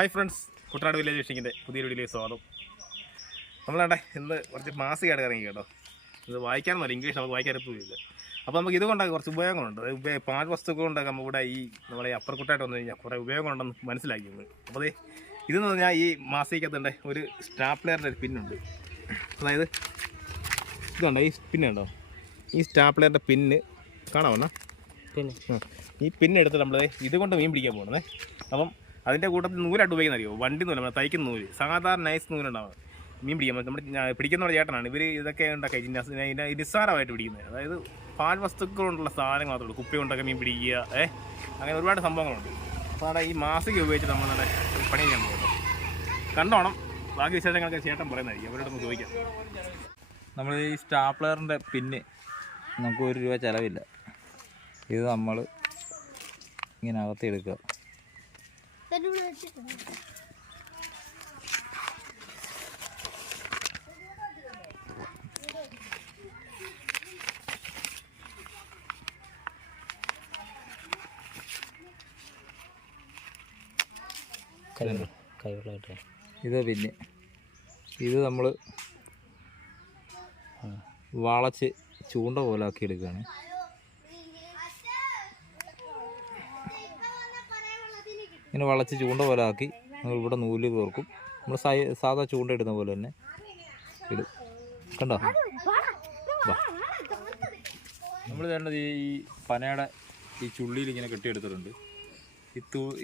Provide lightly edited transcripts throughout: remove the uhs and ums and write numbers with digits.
Hi friends, Kuttanad village ഫിഷിങ്ങിൻ്റെ പുതിയൊരു വീഡിയോയിലേക്ക് സ്വാഗതം. നമ്മളാണ്ടേ ഇന്ന് കുറച്ച് മാസികയാണ് ഇറങ്ങി കേട്ടോ. ഇത് വായിക്കാനൊന്നുമല്ല, ഇംഗ്ലീഷ് നമുക്ക് വായിക്കാനെത്തുമില്ല. അപ്പോൾ നമുക്ക് ഇതുകൊണ്ടൊക്കെ കുറച്ച് ഉപയോഗങ്ങളുണ്ട്. പാൽ വസ്തുക്കൾ കൊണ്ടൊക്കെ നമ്മുടെ ഈ നമ്മളെ അപ്പർ കുട്ടായിട്ട് വന്നു കഴിഞ്ഞാൽ കുറേ ഉപയോഗങ്ങളുണ്ടെന്ന് മനസ്സിലാക്കിയത്. അപ്പോൾ ഇതെന്ന് പറഞ്ഞാൽ ഈ മാസികക്കകത്തുണ്ട് ഒരു സ്റ്റാപ്ലെയറിൻ്റെ ഒരു പിന്നുണ്ട്. അതായത് ഇതുണ്ട്, ഈ പിന്നുണ്ടോ, ഈ സ്റ്റാപ്ലെയറിൻ്റെ പിന്ന് കാണാമെന്നാ ഈ പിന്നെടുത്ത് നമ്മൾ ഇതുകൊണ്ട് മീൻ പിടിക്കാൻ പോകുന്നത്. അപ്പം അതിൻ്റെ കൂട്ടത്തിൽ നൂലായിട്ട് ഉപയോഗിക്കുന്നറിയോ, വണ്ടി നൂല്, നമ്മൾ തയ്ക്കുന്ന നൂല്, സാധാരണ നൈസ് നൂലുണ്ടാവും മീൻ പിടിക്കാൻ. നമ്മൾ പിടിക്കുന്ന ചേട്ടനാണ് ഇവർ ഇതൊക്കെ ഉണ്ടാക്കി നിസ്സാരമായിട്ട് പിടിക്കുന്നത്. അതായത് പാൽ വസ്തുക്കൾ കൊണ്ടുള്ള സാധനങ്ങൾ മാത്രമേ ഉള്ളൂ. കുപ്പി കൊണ്ടൊക്കെ മീൻ പിടിക്കുക, അങ്ങനെ ഒരുപാട് സംഭവങ്ങളുണ്ട്. അപ്പോൾ അവിടെ ഈ മാസിക ഉപയോഗിച്ച് നമ്മളവിടെ പണി ചെയ്യാൻ പോകുന്നത് കണ്ടോണം. ബാക്കി വിശേഷങ്ങളൊക്കെ ചേട്ടൻ പറയുന്നതായിരിക്കും, അവരോടൊന്ന് ചോദിക്കാം. നമ്മൾ ഈ സ്റ്റാപ്ലറിൻ്റെ പിന്ന് നമുക്ക് ₹1 ചിലവില്ല. ഇത് നമ്മൾ ഇങ്ങനെ അകത്തി എടുക്കുക. ഇത് പിന്നെ ഇത് നമ്മൾ വളച്ച് ചൂണ്ട പോലെ ആക്കി എടുക്കുകയാണ്. ഇങ്ങനെ വളച്ച് ചൂണ്ട പോലെ ആക്കി നമ്മൾ ഇവിടെ നൂല് കോർക്കും. നമ്മൾ സാധാ ചൂണ്ട ഇടുന്ന പോലെ തന്നെ ഇടും. കണ്ടോ, നമ്മൾ വേണ്ടത് ഈ പനയുടെ ഈ ചുള്ളിയിൽ ഇങ്ങനെ കെട്ടിയെടുത്തിട്ടുണ്ട്.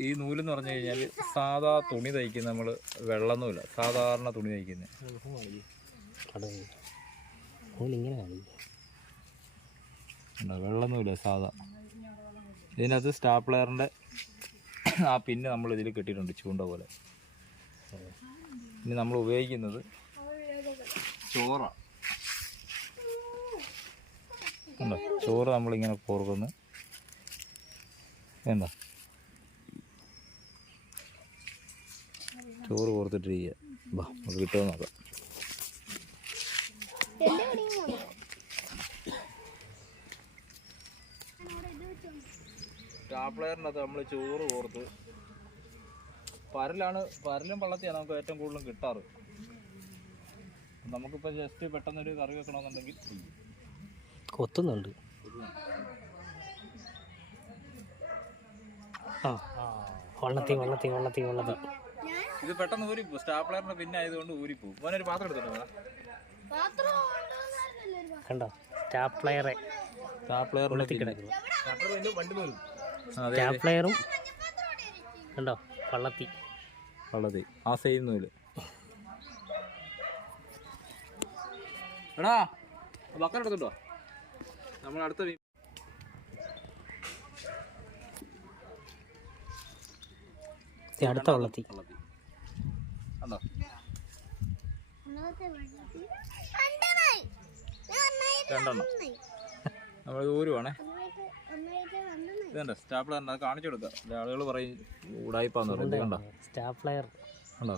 ഈ നൂലെന്ന് പറഞ്ഞു കഴിഞ്ഞാൽ സാധാ തുണി തയ്ക്കുന്ന, നമ്മൾ വെള്ളനൂല, സാധാരണ തുണി തയ്ക്കുന്നത്. വെള്ളനൂല സാധാ. ഇതിനകത്ത് സ്റ്റാപ്ലെയറിൻ്റെ ആ പിന്ന് നമ്മൾ ഇതിൽ കെട്ടിയിട്ടുണ്ട് ചൂണ്ട പോലെ. ഇനി നമ്മൾ ഉപയോഗിക്കുന്നത് ചോറാണ്. കണ്ടോ, ചോറ് നമ്മളിങ്ങനെ കോർക്കുന്നു. എന്താ ചോറ് കോർത്തിട്ടിരിക്കുക. നമുക്ക് കിട്ടുമോ നോക്കാം. സ്റ്റാപ്ലെയറിനകത്ത് നമ്മൾ ചോറ് കോർത്ത് പരലും വള്ളത്തിയാണ് നമുക്ക് ഏറ്റവും കൂടുതലും കിട്ടാറ്. നമുക്കിപ്പോൾ ജസ്റ്റ് പെട്ടെന്നൊരു കറി വെക്കണമെന്നുണ്ടെങ്കിൽ കൊത്തുന്നുണ്ട്. ഇത് പെട്ടെന്ന് ഊരിപ്പോ. സ്റ്റാപ്ലെയറിന്റെ പിന്നെ ആയതുകൊണ്ട് ഊരിപ്പോ. മോനൊരു പാത്രം എടുത്തിട്ടുണ്ടോ? കണ്ടോ, സ്റ്റാപ്ലെയറും കണ്ടോ, വള്ളത്തി ആ സെയിം നൂല്. എടാ ബക്കർ എടുത്തിട്ടോ, നമ്മൾ അടുത്ത വള്ളത്തി കണ്ടോ. രണ്ടെണ്ണം നമ്മൾ ഊരുവാണേ. ഇതുണ്ട് സ്റ്റാപ്ലെയറിൻ്റെ, അത് കാണിച്ചു കൊടുക്കുക. ആളുകൾ പറയും ഉടായിപ്പാന്ന് പറയുന്നത്. കണ്ടോ സ്റ്റാപ്ലെയർ കണ്ടോ,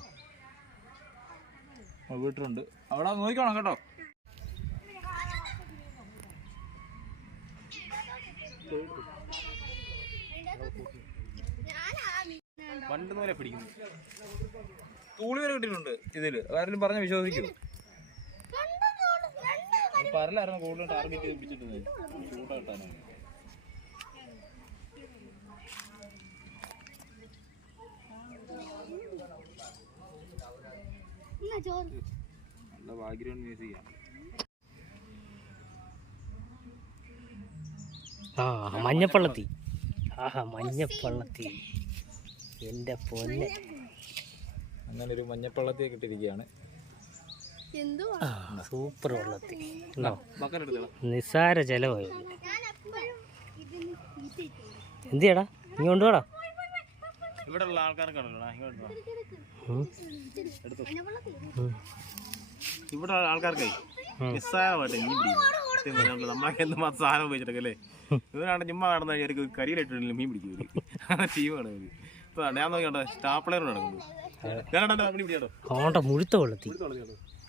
വീട്ടിലുണ്ട്. അവിടെ നോക്കിക്കോണം കേട്ടോ. വണ്ട് നൂലെ പിടിക്കുന്നു. തൂളി വരെ കിട്ടിയിട്ടുണ്ട് ഇതിൽ. ആരെങ്കിലും പറഞ്ഞ് വിശ്വസിക്കൂ. പരലായിരുന്നു കൂടുതലും ടാർഗറ്റ് പിടിച്ചിട്ട് ചൂണ്ട കിട്ടാനാണ്. നല്ല ബാക്ക്ഗ്രൗണ്ട് മ്യൂസിക്കാണ്. മഞ്ഞപ്പള്ളത്തി. മഞ്ഞപ്പള്ളത്തി എൻ്റെ പൊന്നെ. അങ്ങനെ ഒരു മഞ്ഞപ്പള്ളത്തിയെ കിട്ടിയിരിക്കുകയാണ്. സൂപ്പർ വള്ളത്തി. നിസ്സാര ചെലവായി. എന്തിയാടാ നീ കൊണ്ടുപോടാ. ഇവിടെ ഉള്ള ആൾക്കാരൊക്കെ ഇവിടെ ആൾക്കാർക്കേ നിസ്സാരമായിട്ട് മീൻ പിടിക്കും. നമ്മളൊക്കെ എന്തുമാത്രം സാധനം ഉപയോഗിച്ചിട്ടൊക്കെ അല്ലേ. ഇവരാണ് ചുമ്മാ നടന്നു കഴിഞ്ഞാൽ ഒരു കരിയിലിട്ടില്ല മീൻ പിടിക്കും. ടീമാണ് ഇവര്. ഇപ്പൊ ഞാൻ നോക്കിയോട്ടെ, സ്റ്റാപ്ലെയർ നടക്കുന്നത്. അവൻ്റെ മുഴുത്ത വള്ളത്തി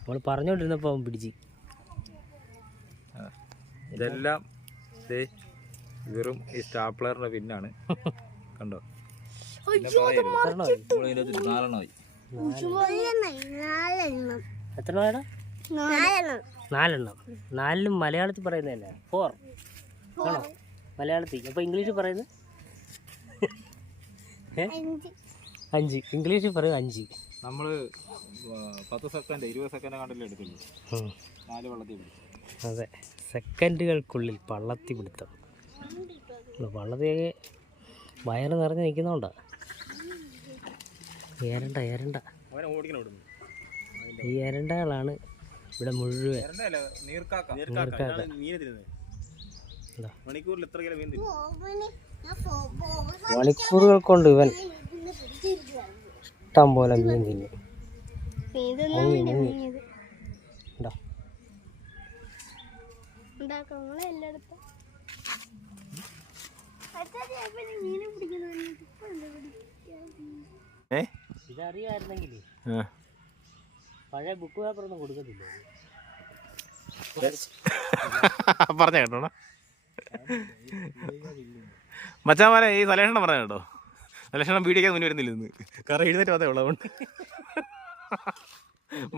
നമ്മൾ പറഞ്ഞോണ്ടിരുന്നപ്പോ അവൻ പിടിച്ച്. ഇതെല്ലാം വെറും ഈ സ്റ്റാപ്ലെയറിന്റെ പിന്നാണ്. കണ്ടോ, പിന്നെ പറയരുത്. നമ്മൾ ഇതിനകത്ത് 4 എണ്ണമായി. എത്ര എണ്ണ? 4 എണ്ണം. 4 മലയാളത്തിൽ പറയുന്നത് തന്നെ 4 ആണോ? മലയാളത്തിൽ. അപ്പോൾ ഇംഗ്ലീഷിൽ പറയുന്നത് 5. ഇംഗ്ലീഷിൽ പറയുന്നത് 5. നമ്മൾ 10 സെക്കൻഡ് 20 സെക്കൻഡ് കണ്ടല്ലേ എടുത്തുള്ളൂ. 4 വള്ളത്തിൽ പിടിച്ചു. അതെ, സെക്കൻഡുകൾക്കുള്ളിൽ പള്ളത്തി പിടുത്തം. വള്ളത്തിൽ വയറ് നിറഞ്ഞ് നിൽക്കുന്നോണ്ടാ. ഏരണ്ട ഈ ഏരണ്ടകളാണ് ഇവിടെ മുഴുവൻ. മണിക്കൂറിൽ എത്ര കിലോ മീൻ തിന്നും? മണിക്കൂറുകൾ കൊണ്ട് ഇവൻ ഇഷ്ടം പോലെ മീൻ തിന്നും. ഇതറിയായിരുന്നെങ്കിൽ പഴയ ബുക്ക് പേപ്പറൊന്നും കൊടുക്കത്തില്ല. പറഞ്ഞ കേട്ടോ മച്ചാമാരെ, ഈ സലേഷണം പറഞ്ഞ കേട്ടോ. സലേഷണം വീഡിയോക്കാൻ മുന്നേ വരുന്നില്ല ഇന്ന്. കാരണം എഴുന്നേറ്റ് മാത്രമേ ഉള്ളതുകൊണ്ട്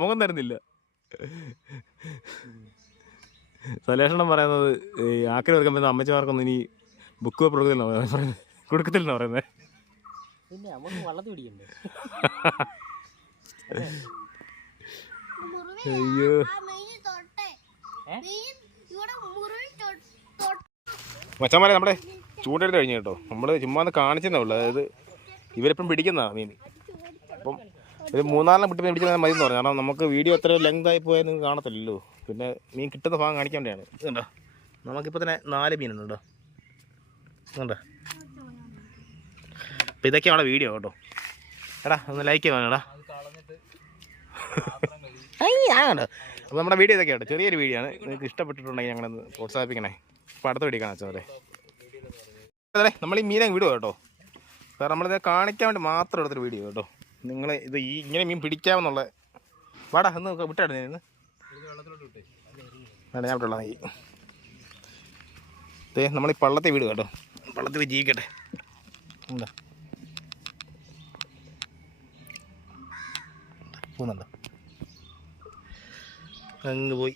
മുഖം തരുന്നില്ല. സലേഷണം പറയുന്നത് ആക്കരി കൊടുക്കാൻ അമ്മച്ചമാർക്കൊന്നും ഇനി ബുക്ക് പേപ്പർ കൊടുക്കത്തില്ലെന്നാണ് പറയുന്നത്. പിന്നെ നമുക്ക് വള്ളത്തിൽ പിടിക്കണ്ടേ? അയ്യോ, മച്ചാമാരെ നമ്മുടെ ചൂണ്ടെടുത്ത് കഴിഞ്ഞു കേട്ടോ. നമ്മൾ ചുമ്മാ ഒന്ന് കാണിച്ചതേ ഉള്ളൂ. അതായത് ഇവരിപ്പം പിടിക്കുന്നതാണ് മീൻ. അപ്പം ഒരു 3-4 വിട്ട് പിടിച്ചാൽ മതി എന്ന് പറഞ്ഞു. കാരണം നമുക്ക് വീഡിയോ എത്ര ലെങ്ത് ആയി പോയാൽ നിങ്ങൾക്ക് കാണത്തില്ലല്ലോ. പിന്നെ മീൻ കിട്ടുന്ന ഭാഗം കാണിക്കാൻ വേണ്ടിയാണ്. ഇതുണ്ടോ, നമുക്കിപ്പോൾ തന്നെ 4 മീനുണ്ട് കേട്ടോ. ഇതുണ്ടോ, അപ്പം ഇതൊക്കെയാണ് വീഡിയോ കേട്ടോ. എടാ ഒന്ന് ലൈക്ക് ചെയ്യാൻ എടാ. ആണോ? അപ്പോൾ നമ്മുടെ വീഡിയോ ഇതൊക്കെയാണ്. ചെറിയൊരു വീഡിയോ ആണ്. നിങ്ങൾക്ക് ഇഷ്ടപ്പെട്ടിട്ടുണ്ടെങ്കിൽ ഞങ്ങളൊന്ന് പ്രോത്സാഹിപ്പിക്കണേ. അപ്പോൾ അടുത്ത വീഡിയോ കാണാം വെച്ചാൽ അതെ. നമ്മൾ ഈ മീനെ വിടുക കേട്ടോ. കാരണം നമ്മളിത് കാണിക്കാൻ വേണ്ടി മാത്രം എടുത്തൊരു വീഡിയോ കേട്ടോ. നിങ്ങൾ ഇത് ഇങ്ങനെ മീൻ പിടിക്കാമെന്നുള്ള വാടാ ഒന്ന് വിട്ടായിരുന്നു ഞാൻ ഇന്ന്. വേണ്ട, ഞാൻ വിട്ടുള്ള ഈ അതെ നമ്മളീ പള്ളത്തെ വീട് കേട്ടോ. പള്ളത്തിൽ ജീവിക്കട്ടെ. എന്താ പോകുന്നുണ്ടോ? അങ്ങ് പോയി.